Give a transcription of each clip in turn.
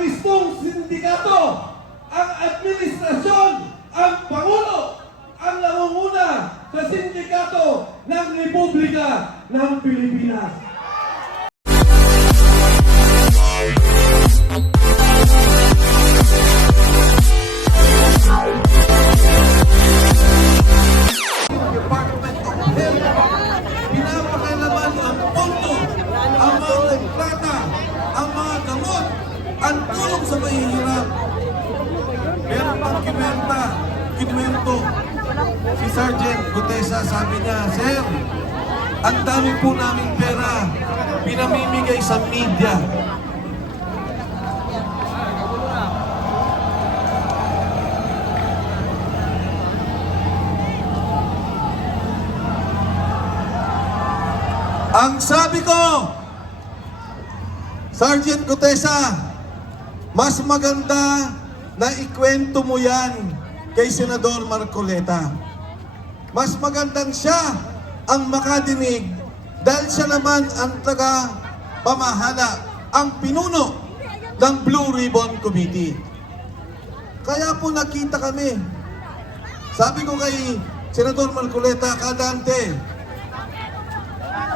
mismong sindikato, ang administrasyon, ang Pangulo, ang nangunguna sa sindikato ng Republika ng Pilipinas. Kinuwenta, kinuwento. Si Sergeant Gutesa sabi niya, Sir, ang dami po naming pera pinamimigay sa media. Ang sabi ko, Sergeant Gutesa, mas maganda na ikwento mo yan kay Senador Marcoleta. Mas magandang siya ang makadinig dahil siya naman ang taga pamahala, ang pinuno ng Blue Ribbon Committee. Kaya po nakita kami. Sabi ko kay Senador Marcoleta, kadante,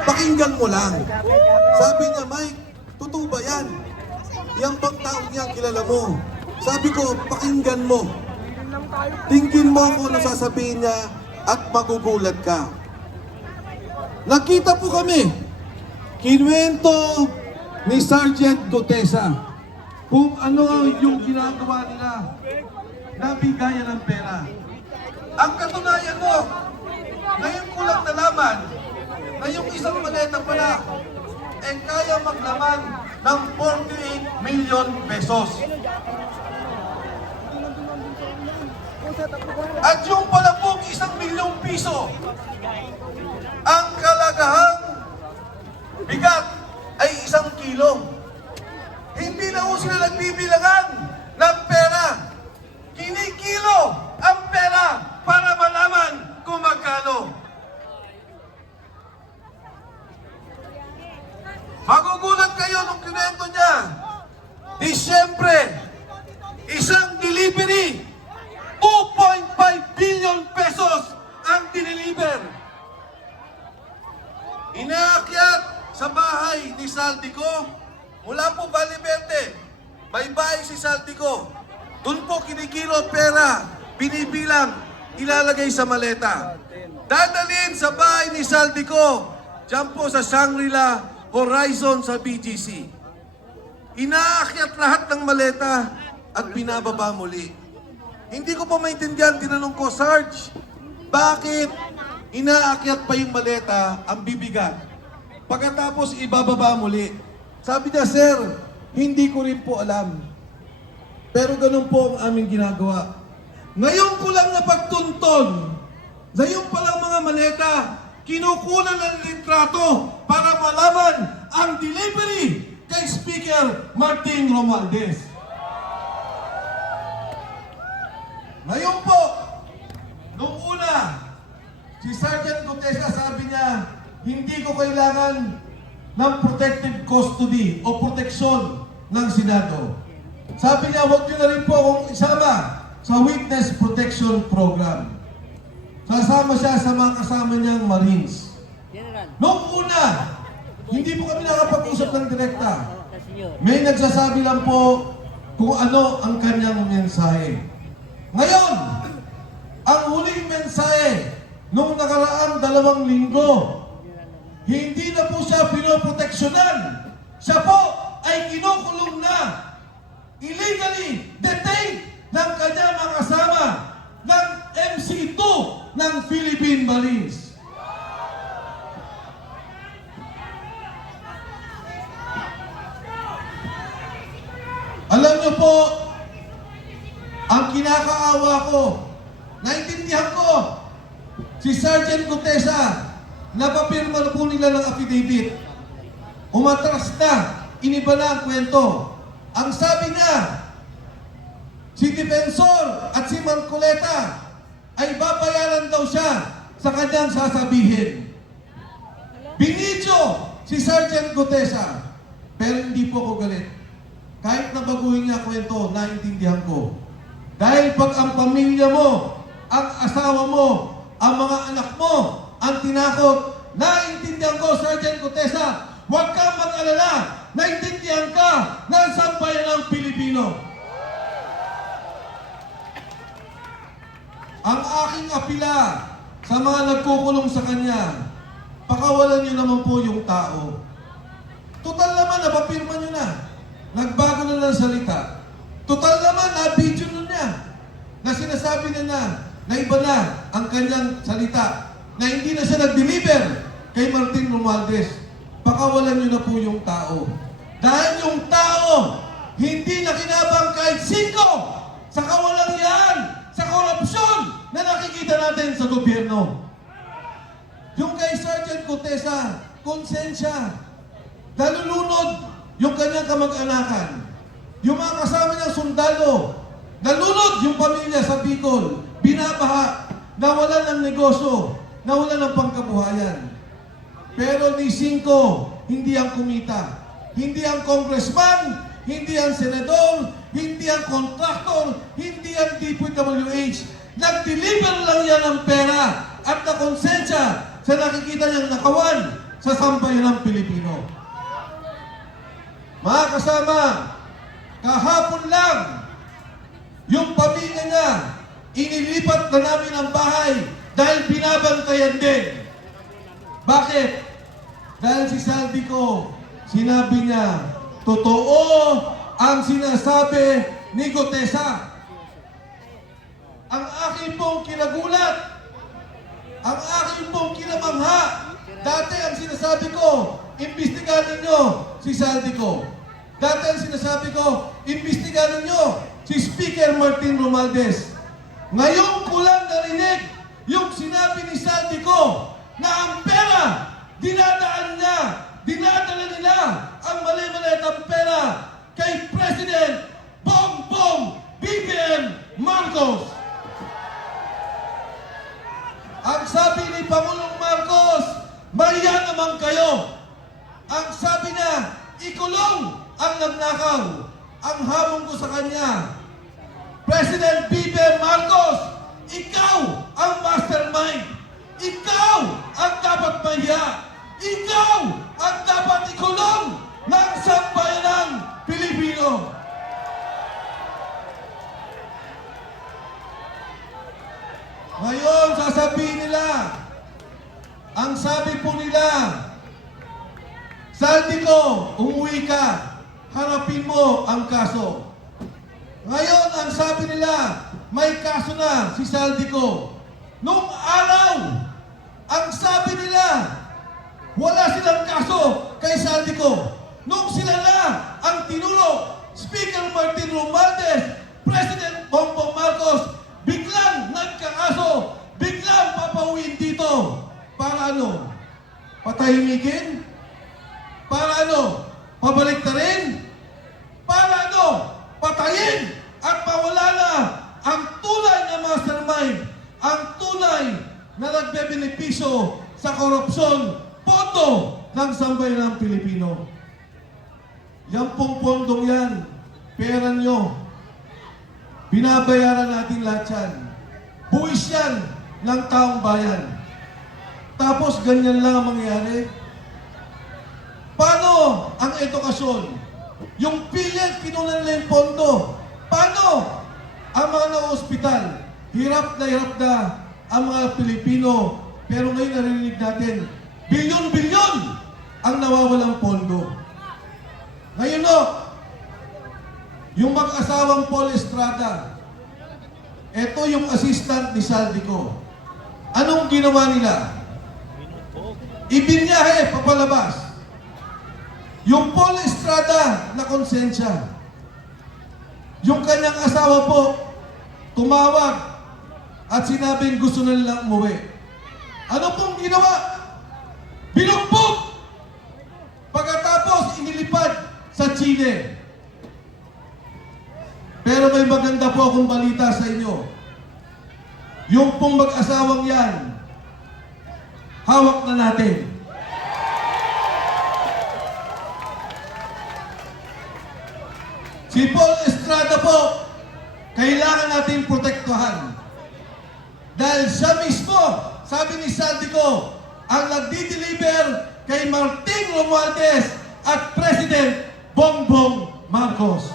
pakinggan mo lang. Sabi niya, Mike, totoo ba yan? Yang bang taong yan kilala mo? Sabi ko, pakinggan mo. Tingin mo kung ano sasabihin niya at magugulat ka. Nakita po kami, kinuwento ni Sergeant Gutesa kung ano yung ginagawa nila na bigayan ng pera. Ang katunayan mo, ngayon ko lang nalaman na yung isang maleta pala eh kaya maglaman ng 48 million pesos. At yung pala pong isang milyong piso, ang kalagahang ni Saldico, mula po Valle Verde, may bahay si Saldico. Doon po kinikilo pera, binibilang, ilalagay sa maleta. Dadalhin sa bahay ni Saldico, dyan po sa Shangri-La Horizon sa BGC. Inaakyat lahat ng maleta at binababa muli. Hindi ko pa maintindihan, tinanong ko, Sarge, bakit inaakyat pa yung maleta ang bibigat? Pagkatapos ibababa muli. Sabi niya, Sir, hindi ko rin po alam. Pero ganun po ang aming ginagawa. Ngayon ko lang napagtunton na yung palang mga maleta, kinukunan ng litrato para malaman ang delivery kay Speaker Martin Romualdez. Ngayon po, nung una, si Sergeant Gutesa sabi niya, hindi ko kailangan ng protective custody o proteksyon ng Senado. Sabi niya, huwag niyo na rin po akong isama sa Witness Protection Program. Sasama siya sa mga kasama niyang Marines. Noong una, hindi po kami nakapag-usap ng direkta. Oh, senyor. May nagsasabi lang po kung ano ang kanyang mensahe. Ngayon, ang huling mensahe nung nakaraang dalawang linggo, hindi na po siya pinoproteksyonan. Siya po ay kinukulong na, illegally detained ng kanyang mga kasama ng MC2 ng Philippine Marines. Alam niyo po, ang kinakaawa ko, naintindihan ko, si Sergeant Gutesa, napapirma na po nila ng affidavit. Umatras na, iniba na ang kwento. Ang sabi niya, si Defensor at si Marcoleta ay babayaran daw siya sa kanyang sasabihin. Binidyo si Sergeant Gutesa, pero hindi po ako galit. kahit na baguhin niya kwento, naintindihan ko. Dahil pag ang pamilya mo, ang asawa mo, ang mga anak mo, ang tinakot, naintindihan ko, Sergeant Cotesa, huwag kang mag-alala, naintindihan ka ng sambayan ng Pilipino. Ang aking apila sa mga nagkukulong sa kanya, pakawalan niyo naman po yung tao. Total naman, napapirma niyo na. Nagbago na ng salita. Total naman, na-video na niya. Na sinasabi niya na, na iba na ang kanyang salita. Na hindi na siya nag-deliver kay Martin Romualdez. Pakawalan niyo na po yung tao. Dahil yung tao, hindi na kinabang kahit singko sa kawalang yan, sa korupsyon na nakikita natin sa gobyerno. Yung kay Sergeant Cotesa, konsensya. Nalulunod yung kanyang kamag-anakan. Yung mga kasama niyang sundalo. Nalunod yung pamilya sa Bicol. Binabaha. Nawalan ng negosyo. Nawalan ng pangkabuhayan. Pero ni Cinco, hindi ang kumita. Hindi ang congressman, hindi ang senador, hindi ang kontraktor, hindi ang DPWH. Nag-deliver lang yan ng pera at na konsensya sa nakikita niyang nakawan sa sambayan ng Pilipino. Mga kasama, kahapon lang, yung pamilya niya, inilipat na namin ang bahay dahil binabantayan din. Bakit? Dahil si Saldi ko, sinabi niya, totoo ang sinasabi ni Gotesa. Ang aking pong kinagulat, ang aking pong kinamangha, dati ang sinasabi ko, imbestigahan ninyo si Saldi ko. Dati ang sinasabi ko, imbestigahan ninyo si Speaker Martin Romualdez. Ngayon ko lang narinig yung sinabi ni Saldi ko na ang pera, dinadaan niya, dinadala nila ang mali-maliit ang pera kay President Bongbong BBM Marcos. Ang sabi ni Pangulong Marcos, maya naman kayo. Ang sabi niya, ikulong ang nagnakaw. Ang hamon ko sa kanya, President BBM Marcos, ikaw ang mastermind. Ikaw ang dapat mahiya. Ikaw ang dapat ikulong ng sambayanang Pilipino. Ngayon, sasabihin nila, ang sabi po nila, Saldi ko, umuwi ka, harapin mo ang kaso. Ngayon, ang sabi nila, may kaso na si Saldi ko. Nung araw, ang sabi nila, wala silang kaso kay Saldi ko. Nung sila na ang tinulo, Speaker Martin Romualdez, President Bongbong Marcos, biglang nagkakaso, biglang papauwiin dito. Para ano? Patahimikin? Para ano? Pabalik na rin? Para ano? Patayin at mawala na ang tunay na mastermind, ang tunay na nagbebenepisyo sa korupsyon, pondo ng sambayan ng Pilipino. Yan pong pondong yan, pera nyo, binabayaran natin lahat yan. Buwis yan ng taong bayan. Tapos ganyan lang ang mangyari. Paano ang edukasyon? Yung PhilHealth, kinunan nila yung pondo. Paano ang mga na-hospital? Hirap na hirap na ang mga Pilipino. Pero ngayon narinig natin, bilyon-bilyon ang nawawalang pondo. Ngayon no, yung mag-asawang Paul Estrada, ito yung assistant ni Saldico. Anong ginawa nila? Ibinyahe papalabas. Yung Paul Estrada na konsensya. Yung kanyang asawa po, tumawag at sinabing gusto na nilang umuwi. Ano pong ginawa? Binugbog! Pagkatapos, inilipad sa Chile. Pero may maganda po akong balita sa inyo. Yung pong mag-asawang yan, hawak na natin. Si Paul Estrada po, kailangan natin protektuhan. Dahil siya mismo, sabi ni Saldico, ang nagdi-deliver kay Martin Romualdez at President Bongbong Marcos.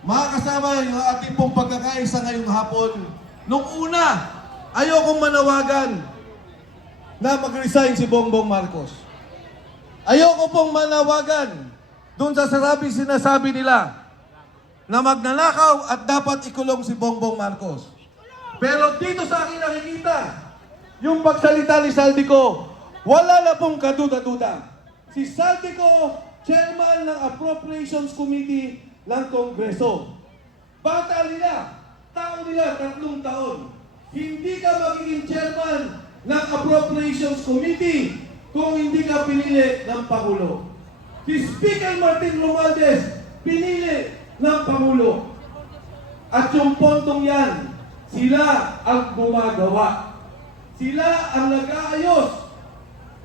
Mga kasama, yung ating pong pagkakaisa ngayong hapon, nung una, ayokong manawagan na mag-resign si Bongbong Marcos. Ayoko pong manawagan doon sa sarabing sinasabi nila na magnanakaw at dapat ikulong si Bongbong Marcos. Pero dito sa akin nakikita, yung pagsalita ni Saldico, wala na pong kaduda-duda. Si Saldico, chairman ng Appropriations Committee ng Kongreso. Bata nila, tao nila, tatlong taon. Hindi ka magiging chairman ng Appropriations Committee kung hindi ka pinili ng Pangulo. Si Speaker Martin Romualdez, pinili ng Pangulo. At yung pontong yan, sila ang gumagawa. Sila ang nag-aayos.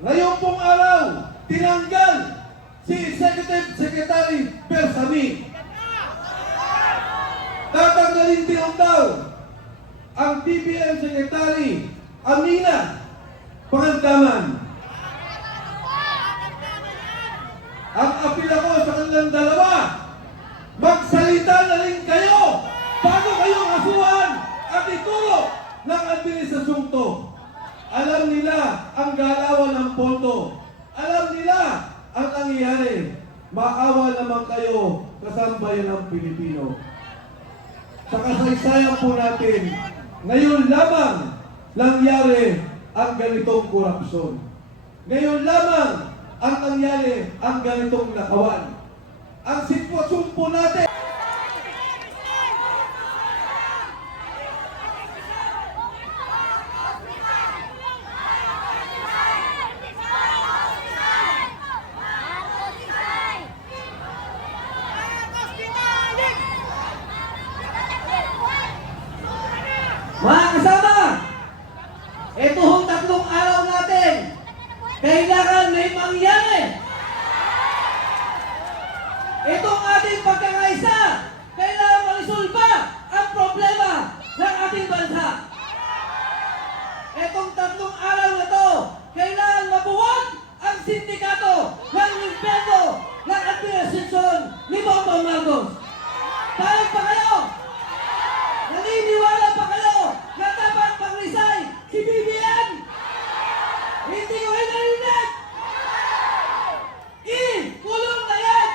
Ngayon pong araw, tinanggal si Executive Secretary Persami. Tatanggalin din daw ang DBM Secretary Amina Pangandaman. Ang apila ko sa kanilang dalawa, magsalita na rin kayo bago kayo kasuhan at ituro ng administrasyong to. Alam nila ang galawan ng pondo. Alam nila ang nangyayari. Maawa naman kayo kasambayan ng Pilipino. Sa kasaysayan po natin, ngayon lamang nangyari ang ganitong korupsyon. Ngayon lamang ang nangyari ang ganitong nakawan. Ang sitwasyon po natin, Mga kasama, ito hong tatlong araw natin, kailangan may mangyari. Itong ating pagkakaisa, kailangan marisolba ang problema ng ating bansa. Itong tatlong araw na to, kailangan mabuwag ang sindikato ng gobyerno ng administrasyon ni Bongbong Marcos. Pahig pa kayo! Naniniwala pa kayo na dapat mag-resign si BBM? Hindi ko kayo narinig! I! Kulong na yan!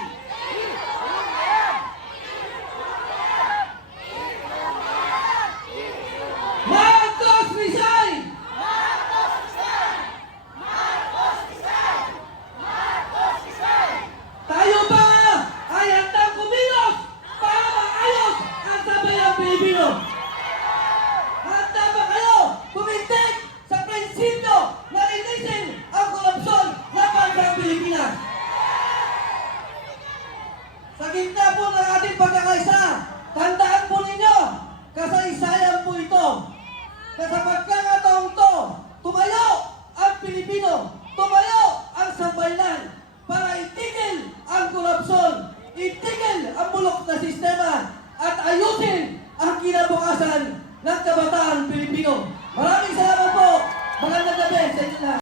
Marcos resign! Tayo ba ay handang kumilos para maayos ang sabayang Pilipino? Handa ba kayo kumintig sa prinsipyo na linisin ang korupsyon ng bansang Pilipinas? Sa gitna po ng ating pagkakaisa, tandaan po ninyo, kasaysayan po ito, na sa pagkakataong to, tumayo ang Pilipino, tumayo ang sambayanan para itigil ang korupsyon, itigil ang bulok na sistema, at ayusin ang kinabukasan ng kabataan Pilipino. Maraming salamat po. Magandang gabi sa inyo lahat.